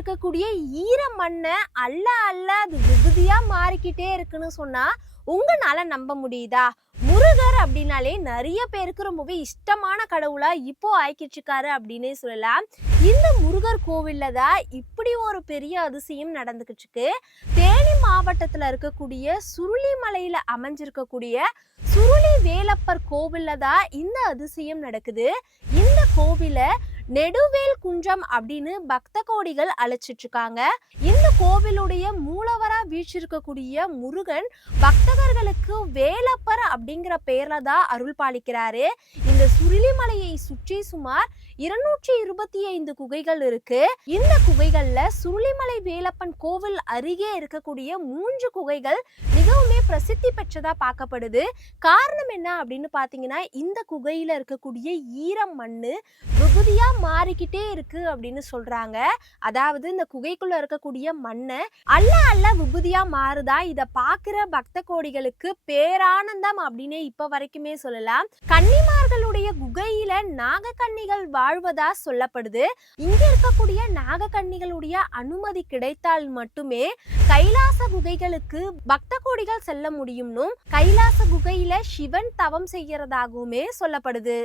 இருக்கக்கூடிய ஈர மண்ணை அள்ள அள்ள அது விகுதியா மாறிக்கிட்டே இருக்குன்னு சொன்னா உங்களால நம்ப முடியுதா? முருகர் அப்படின்னாலே நிறைய பேருக்கு ரொம்பவே இஷ்டமான கடவுளா இப்போ ஆக்கிட்டு இருக்காரு அப்படின்னே சொல்லலாம். இந்த முருகர் கோவில்ல தான் இப்படி ஒரு பெரிய அதிசயம் நடந்துகிட்டு இருக்கு. தேனி மாவட்டத்துல இருக்கக்கூடிய சுருளிமலையில அமைஞ்சிருக்கக்கூடிய சுருளி வேலப்பர் கோவில்ல தான் இந்த அதிசயம் நடக்குது. இந்த கோவில நெடுவேல் குன்றம் அப்படின்னு பக்த கோடிகள் அழைச்சிட்டு இருக்காங்க. இந்த கோவிலுடைய மூலவரா வீற்றிருக்கக்கூடிய முருகன் பக்தர்களுக்கு வேலப்பர் அப்படிங்கிற பெயர்ல தான் அருள் பாலிக்கிறாரு. இந்த சுருளிமலையை சுற்றி சுமார் 225 குகைகள் இருக்கு. இந்த குகைகள்ல சுருளிமலை வேலப்பன் கோவில் அருகே இருக்கக்கூடிய 3 குகைகள் மிகவுமே பிரசித்தி பெற்றதா பார்க்கப்படுது. காரணம் என்ன அப்படின்னு பாத்தீங்கன்னா, இந்த குகையில இருக்கக்கூடிய ஈரம் மண்ணு விபூதியா மாறிக்கிட்டே இருக்கு அப்படின்னு சொல்றாங்க. அதாவது இந்த குகைக்குள்ள இருக்கக்கூடிய மண்ணை அள்ள அள்ள விபூதியா மாறுதா. இத பாக்குற பக்த கோடிகளுக்கு பேரானந்தம் அப்படின்னு இப்ப வரைக்குமே சொல்லலாம். கன்னிமார்களுடைய குகையில நாகக்கன்னிகள் வாழ்வதா சொல்லப்படுது. இங்க இருக்கக்கூடிய நாகக்கன்னிகளுடைய அனுமதி கிடைத்தால் மட்டுமே கைலாச குகைகளுக்கு பக்த கோடிகள் செல்ல முடியும்னும், கைலாச குகையில சிவன் தவம் செய்யறதாகவுமே சொல்லப்படுது.